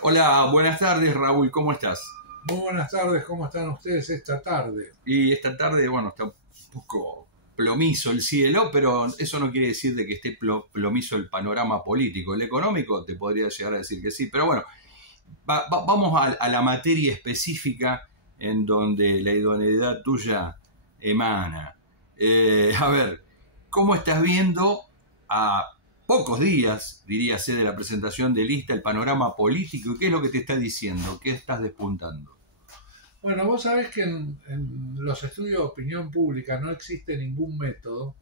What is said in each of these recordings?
Hola, buenas tardes, Raúl, ¿cómo estás? Muy buenas tardes, ¿cómo están ustedes esta tarde? Y esta tarde, bueno, está un poco plomizo el cielo, pero eso no quiere decir de que esté plomizo el panorama político. El económico te podría llegar a decir que sí, pero bueno, vamos a la materia específica en donde la idoneidad tuya emana. A ver, ¿cómo estás viendo a pocos días, diríase, de la presentación de lista el panorama político? ¿Y qué es lo que te está diciendo? ¿Qué estás despuntando? Bueno, vos sabés que en los estudios de opinión pública no existe ningún método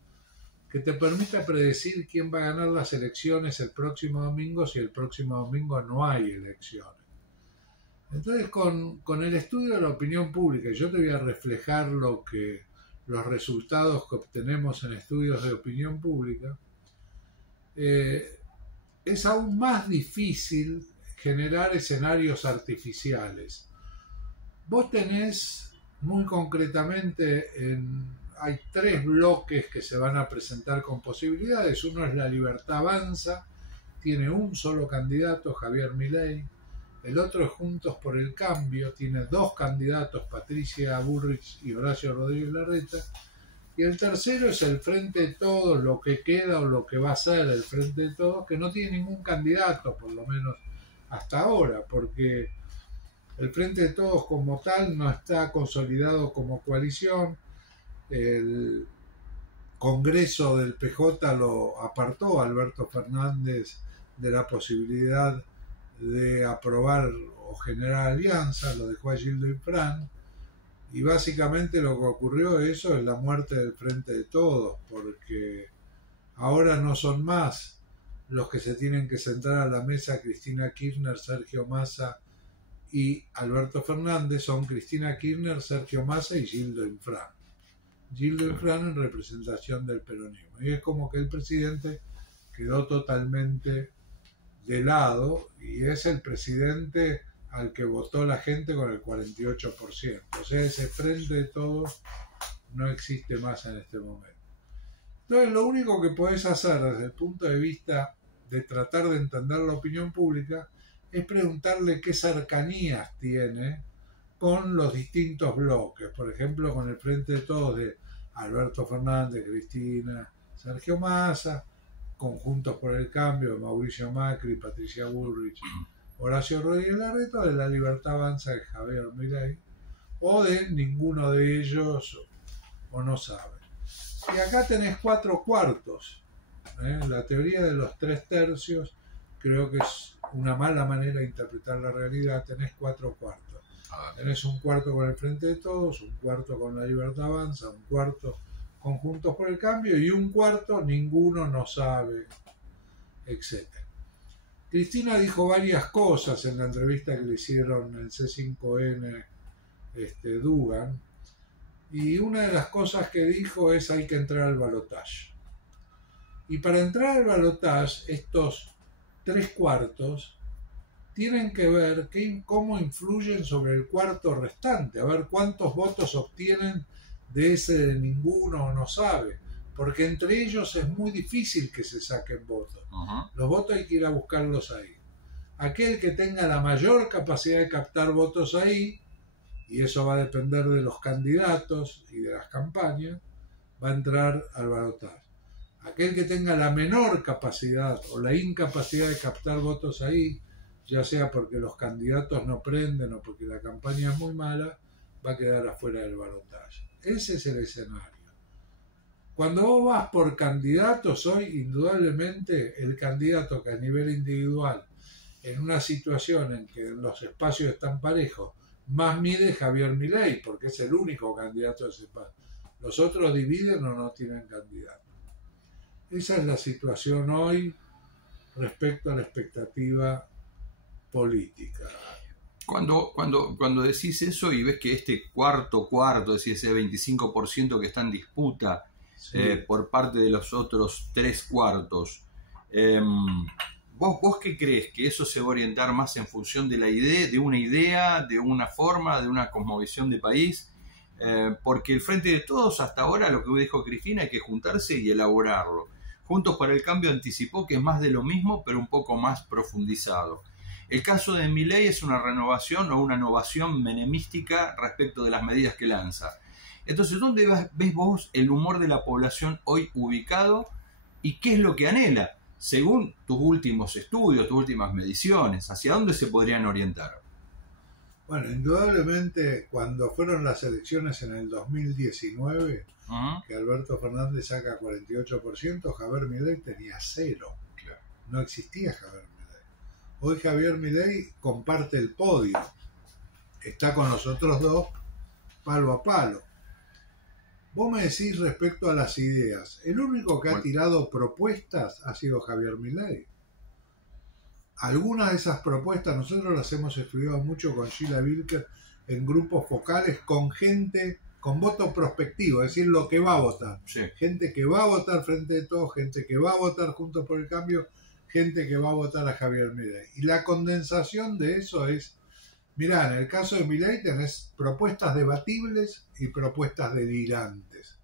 que te permita predecir quién va a ganar las elecciones el próximo domingo si el próximo domingo no hay elecciones. Entonces, con el estudio de la opinión pública, y yo te voy a reflejar los resultados que obtenemos en estudios de opinión pública, es aún más difícil generar escenarios artificiales. Vos tenés muy concretamente, hay tres bloques que se van a presentar con posibilidades. Uno es La Libertad Avanza, tiene un solo candidato, Javier Milei. El otro es Juntos por el Cambio, tiene dos candidatos, Patricia Bullrich y Horacio Rodríguez Larreta. Y el tercero es el Frente de Todos, lo que queda o lo que va a ser el Frente de Todos, que no tiene ningún candidato, por lo menos hasta ahora, porque el Frente de Todos como tal no está consolidado como coalición. El Congreso del PJ lo apartó a Alberto Fernández de la posibilidad de aprobar o generar alianzas, lo dejó a Gildo Infran. Y básicamente lo que ocurrió eso es la muerte del Frente de Todos, porque ahora no son más los que se tienen que sentar a la mesa Cristina Kirchner, Sergio Massa y Alberto Fernández, son Cristina Kirchner, Sergio Massa y Gildo Infran. Gildo Infran en representación del peronismo. Y es como que el presidente quedó totalmente de lado y es el presidente al que votó la gente con el 48%. O sea, ese Frente de Todos no existe más en este momento. Entonces, lo único que podés hacer desde el punto de vista de tratar de entender la opinión pública es preguntarle qué cercanías tiene con los distintos bloques. Por ejemplo, con el Frente de Todos de Alberto Fernández, Cristina, Sergio Massa, con Juntos por el Cambio de Mauricio Macri, Patricia Bullrich, Horacio Rodríguez Larreta, de La Libertad Avanza de Javier Milei, o de ninguno de ellos, o no sabe. Y acá tenés 4/4. La teoría de los 3/3 creo que es una mala manera de interpretar la realidad. Tenés 4/4. Tenés un cuarto con el Frente de Todos, un cuarto con La Libertad Avanza, un cuarto con Juntos por el Cambio y un cuarto ninguno no sabe, etc. Cristina dijo varias cosas en la entrevista que le hicieron en C5N Dugan, y una de las cosas que dijo es hay que entrar al balotaje. Y para entrar al balotaje, estos 3/4 tienen que ver cómo influyen sobre el cuarto restante, a ver cuántos votos obtienen de ese de ninguno o no sabe, porque entre ellos es muy difícil que se saquen votos. Los votos hay que ir a buscarlos ahí. Aquel que tenga la mayor capacidad de captar votos ahí, y eso va a depender de los candidatos y de las campañas, va a entrar al balotaje. Aquel que tenga la menor capacidad o la incapacidad de captar votos ahí, ya sea porque los candidatos no prenden o porque la campaña es muy mala, va a quedar afuera del balotaje. Ese es el escenario. Cuando vos vas por candidatos hoy, indudablemente el candidato que a nivel individual, en una situación en que los espacios están parejos, más mide Javier Milei, porque es el único candidato de ese espacio. Los otros dividen o no tienen candidato. Esa es la situación hoy respecto a la expectativa política. Cuando decís eso y ves que este cuarto, es decir, ese 25% que está en disputa, sí, por parte de los otros 3/4, ¿vos qué crees? ¿Que eso se va a orientar más en función de de una forma, de una cosmovisión de país? Porque el Frente de Todos, hasta ahora, lo que dijo Cristina, hay que juntarse y elaborarlo. Juntos por el Cambio anticipó que es más de lo mismo, pero un poco más profundizado. El caso de Milei es una renovación o una innovación menemística respecto de las medidas que lanza. Entonces, ¿dónde ves vos el humor de la población hoy ubicado y qué es lo que anhela? Según tus últimos estudios, tus últimas mediciones, ¿hacia dónde se podrían orientar? Bueno, indudablemente cuando fueron las elecciones en el 2019, que Alberto Fernández saca 48%, Javier Milei tenía 0. Claro. No existía Javier Milei. Hoy Javier Milei comparte el podio. Está con los otros dos palo a palo. Vos me decís respecto a las ideas, el único que ha tirado propuestas ha sido Javier Milei. Algunas de esas propuestas nosotros las hemos estudiado mucho con Sheila Wilker en grupos focales con gente con voto prospectivo, es decir, lo que va a votar. Sí. Gente que va a votar Frente de Todos, gente que va a votar Juntos por el Cambio, gente que va a votar a Javier Milei. Y la condensación de eso es, mirá, en el caso de Milei tenés propuestas debatibles y propuestas delirantes.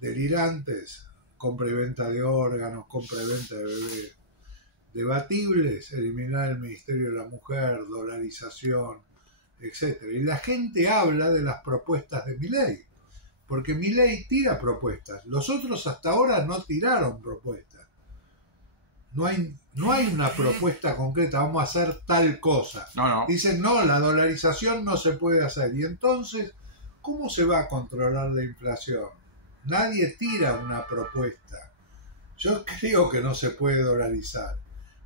Delirantes, compra y venta de órganos, compra y venta de bebés. Debatibles, eliminar el Ministerio de la Mujer, dolarización, etc. Y la gente habla de las propuestas de Milei, porque Milei tira propuestas. Los otros hasta ahora no tiraron propuestas. No hay una propuesta concreta, vamos a hacer tal cosa. No. Dicen, no, la dolarización no se puede hacer. Y entonces, ¿cómo se va a controlar la inflación? Nadie tira una propuesta. Yo creo que no se puede dolarizar,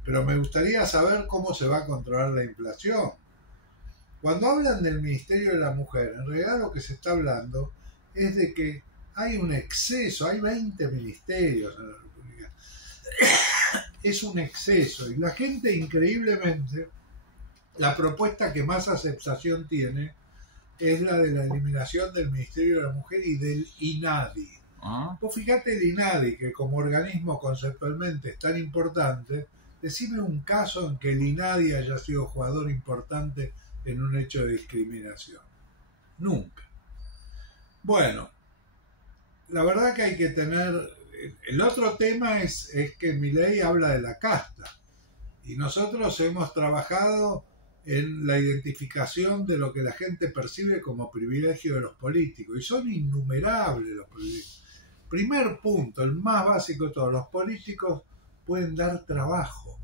pero me gustaría saber cómo se va a controlar la inflación. Cuando hablan del Ministerio de la Mujer, en realidad lo que se está hablando es de que hay un exceso, hay 20 ministerios en la República. Es un exceso y la gente, increíblemente, la propuesta que más aceptación tiene es la de la eliminación del Ministerio de la Mujer y del INADI. Vos fíjate el INADI, que como organismo conceptualmente es tan importante, decime un caso en que el INADI haya sido jugador importante en un hecho de discriminación. Nunca. Bueno, la verdad que hay que tener... El otro tema es que Milei habla de la casta. Y nosotros hemos trabajado en la identificación de lo que la gente percibe como privilegio de los políticos. Y son innumerables los privilegios. Primer punto, el más básico de todos, los políticos pueden dar trabajo.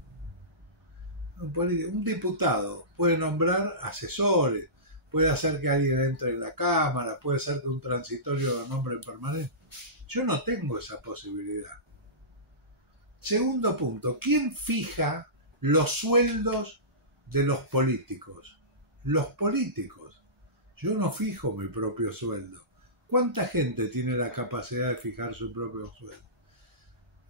Un diputado puede nombrar asesores, puede hacer que alguien entre en la Cámara, puede hacer que un transitorio lo nombre permanente. Yo no tengo esa posibilidad. Segundo punto, ¿quién fija los sueldos de los políticos? Los políticos. Yo no fijo mi propio sueldo. ¿Cuánta gente tiene la capacidad de fijar su propio sueldo?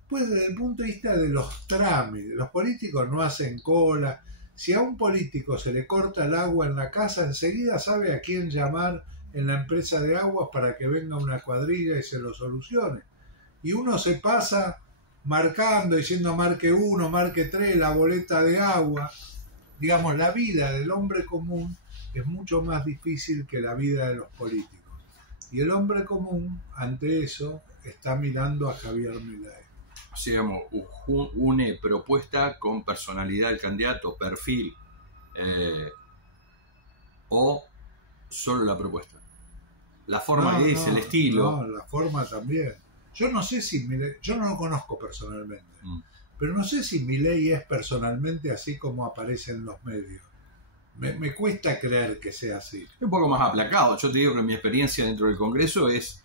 Pues desde el punto de vista de los trámites, los políticos no hacen cola. Si a un político se le corta el agua en la casa, enseguida sabe a quién llamar en la empresa de aguas para que venga una cuadrilla y se lo solucione. Y uno se pasa marcando, diciendo marque 1, marque 3, la boleta de agua. Digamos, la vida del hombre común es mucho más difícil que la vida de los políticos. Y el hombre común, ante eso, está mirando a Javier Milei. O sea, digamos, une propuesta con personalidad del candidato, perfil, o solo la propuesta. La forma que dice, el estilo. No, la forma también. Yo no sé si Milei, yo no lo conozco personalmente, pero no sé si Milei es personalmente así como aparece en los medios. Me cuesta creer que sea así. Un poco más aplacado. Yo te digo que mi experiencia dentro del Congreso es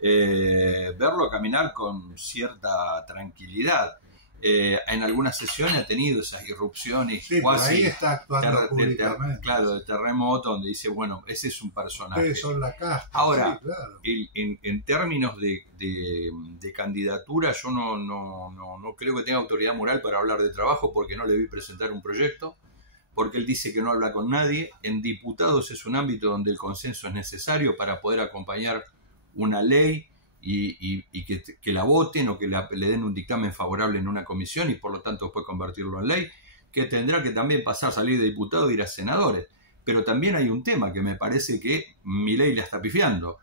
verlo caminar con cierta tranquilidad. En algunas sesiones ha tenido esas irrupciones, sí, cuasi ahí está actuando públicamente. Claro, de terremoto, donde dice, bueno, ese es un personaje. Ustedes son la casta. Ahora, sí, claro. en términos de candidatura, yo no creo que tenga autoridad moral para hablar de trabajo, porque no le vi presentar un proyecto, porque él dice que no habla con nadie. En diputados es un ámbito donde el consenso es necesario para poder acompañar una ley y que la voten o que le den un dictamen favorable en una comisión y por lo tanto después convertirlo en ley, que tendrá que también salir de diputado e ir a senadores. Pero también hay un tema que me parece que Milei la está pifiando.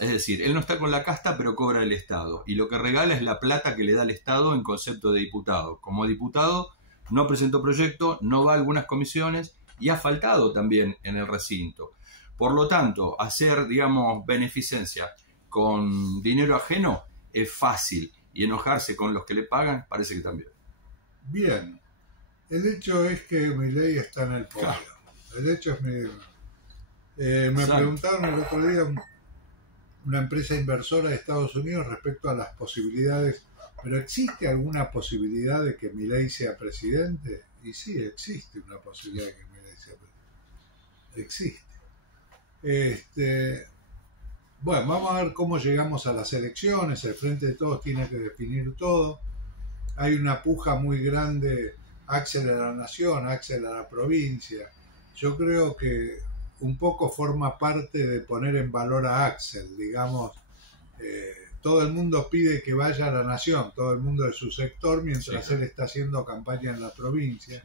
Es decir, él no está con la casta, pero cobra el Estado. Y lo que regala es la plata que le da el Estado en concepto de diputado. Como diputado no presentó proyecto, no va a algunas comisiones y ha faltado también en el recinto. Por lo tanto, hacer, digamos, beneficencia con dinero ajeno es fácil y enojarse con los que le pagan parece que también. Bien, el hecho es que Milei está en el poder. Claro. El hecho es me preguntaron el otro día una empresa inversora de Estados Unidos respecto a las posibilidades, pero ¿existe alguna posibilidad de que Milei sea presidente? Y sí, existe una posibilidad de que Milei sea presidente. Existe. Bueno, vamos a ver cómo llegamos a las elecciones. El Frente de Todos tiene que definir todo. Hay una puja muy grande, Axel a la nación, Axel a la provincia. Yo creo que un poco forma parte de poner en valor a Axel, digamos. Todo el mundo pide que vaya a la nación, todo el mundo de su sector, mientras sí, él está haciendo campaña en la provincia.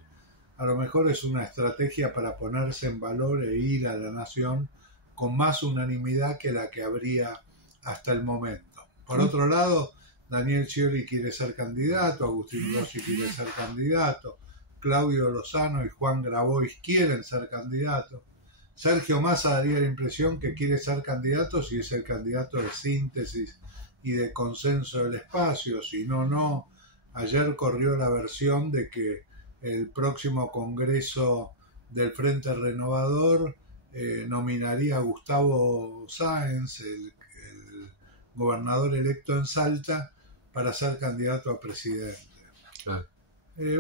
A lo mejor es una estrategia para ponerse en valor e ir a la nación con más unanimidad que la que habría hasta el momento. Por otro lado, Daniel Scioli quiere ser candidato, Agustín Rossi quiere ser candidato, Claudio Lozano y Juan Grabois quieren ser candidatos. Sergio Massa daría la impresión que quiere ser candidato si es el candidato de síntesis y de consenso del espacio, si no, no. Ayer corrió la versión de que el próximo Congreso del Frente Renovador nominaría a Gustavo Sáenz, el gobernador electo en Salta, para ser candidato a presidente. Claro.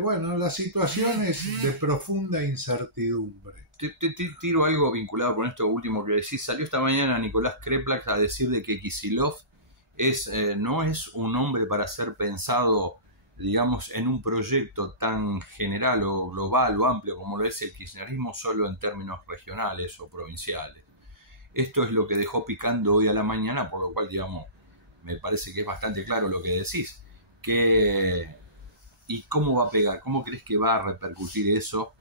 Bueno, la situación es de profunda incertidumbre. Te tiro algo vinculado con esto último que decís. Salió esta mañana Nicolás Kreplak a decir de que Kicillof no es un hombre para ser pensado, digamos, en un proyecto tan general o global o amplio como lo es el kirchnerismo, solo en términos regionales o provinciales. Esto es lo que dejó picando hoy a la mañana, por lo cual, digamos, me parece que es bastante claro lo que decís. ¿Y cómo va a pegar? ¿Cómo crees que va a repercutir eso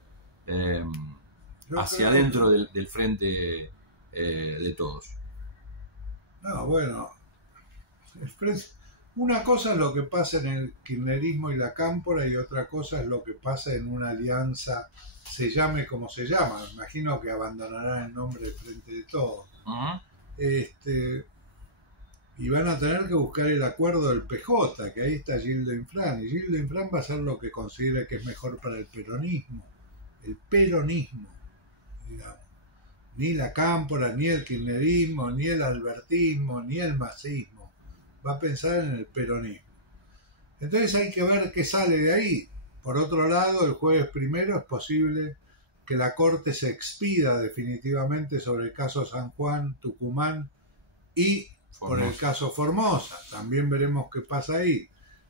hacia adentro del frente de todos? No, bueno, una cosa es lo que pasa en el kirchnerismo y la cámpora y otra cosa es lo que pasa en una alianza, se llame como se llama. Me imagino que abandonarán el nombre del Frente de Todos. Y van a tener que buscar el acuerdo del PJ, que ahí está Gildo Infran, y Gildo Infran va a hacer lo que considere que es mejor para el peronismo, digamos. Ni la cámpora, ni el kirchnerismo, ni el albertismo, ni el masismo. Va a pensar en el peronismo. Entonces hay que ver qué sale de ahí. Por otro lado, el jueves primero es posible que la Corte se expida definitivamente sobre el caso San Juan, Tucumán y por el caso Formosa. También veremos qué pasa ahí.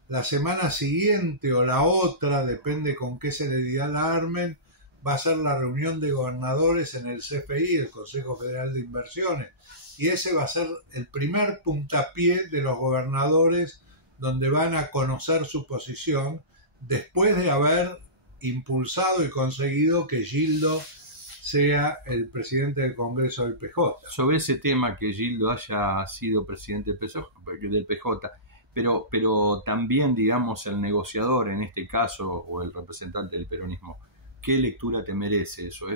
La semana siguiente o la otra, depende con qué celeridad la armen, va a ser la reunión de gobernadores en el CFI, el Consejo Federal de Inversiones. Y ese va a ser el primer puntapié de los gobernadores donde van a conocer su posición después de haber impulsado y conseguido que Gildo sea el presidente del Congreso del PJ. Sobre ese tema que Gildo haya sido presidente del PJ, pero también, digamos, el negociador en este caso, o el representante del peronismo, ¿qué lectura te merece eso?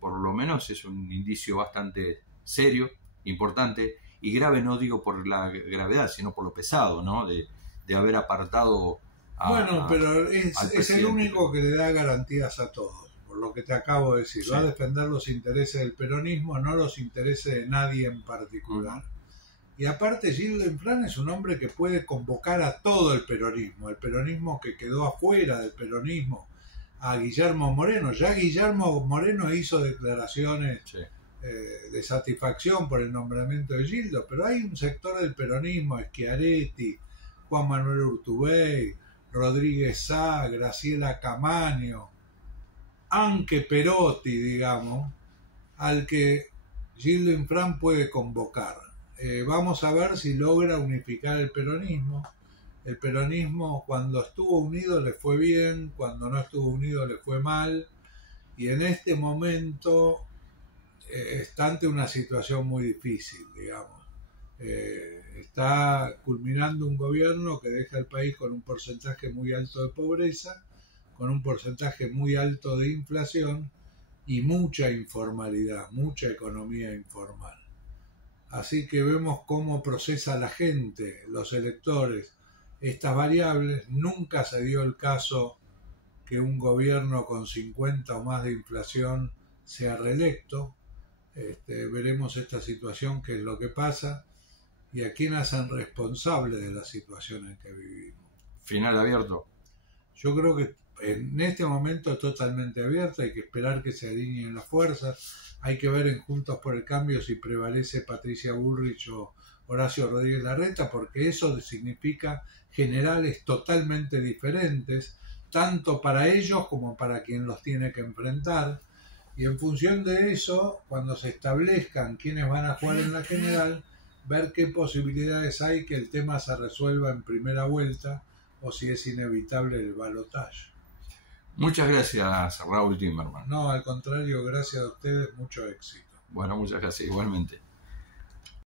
Por lo menos es un indicio bastante serio, importante y grave, no digo por la gravedad, sino por lo pesado, ¿no? De haber apartado Bueno, pero es el único que le da garantías a todos, por lo que te acabo de decir. Sí. Va a defender los intereses del peronismo, no los intereses de nadie en particular. Y aparte, Gildo Infran es un hombre que puede convocar a todo el peronismo que quedó afuera del peronismo, a Guillermo Moreno. Ya Guillermo Moreno hizo declaraciones de satisfacción por el nombramiento de Gildo, pero hay un sector del peronismo, Schiaretti, Juan Manuel Urtubey, Rodríguez Sá, Graciela Camaño, Anque Perotti, digamos, al que Gildo Infran puede convocar. Vamos a ver si logra unificar el peronismo. El peronismo, cuando estuvo unido le fue bien, cuando no estuvo unido le fue mal, y en este momento está ante una situación muy difícil, digamos. Está culminando un gobierno que deja al país con un porcentaje muy alto de pobreza, con un porcentaje muy alto de inflación y mucha informalidad, mucha economía informal. Así que vemos cómo procesa la gente, los electores, estas variables. Nunca se dio el caso que un gobierno con 50 o más de inflación sea reelecto. Veremos esta situación, qué es lo que pasa y a quién hacen responsable de la situación en que vivimos. Final abierto. Yo creo que en este momento es totalmente abierto, hay que esperar que se alineen las fuerzas, hay que ver en Juntos por el Cambio si prevalece Patricia Bullrich o Horacio Rodríguez Larreta, porque eso significa generales totalmente diferentes, tanto para ellos como para quien los tiene que enfrentar, y en función de eso, cuando se establezcan quiénes van a jugar en la general, ver qué posibilidades hay que el tema se resuelva en primera vuelta o si es inevitable el balotaje. Muchas gracias, Raúl Timerman. No, al contrario, gracias a ustedes, mucho éxito. Bueno, muchas gracias, igualmente.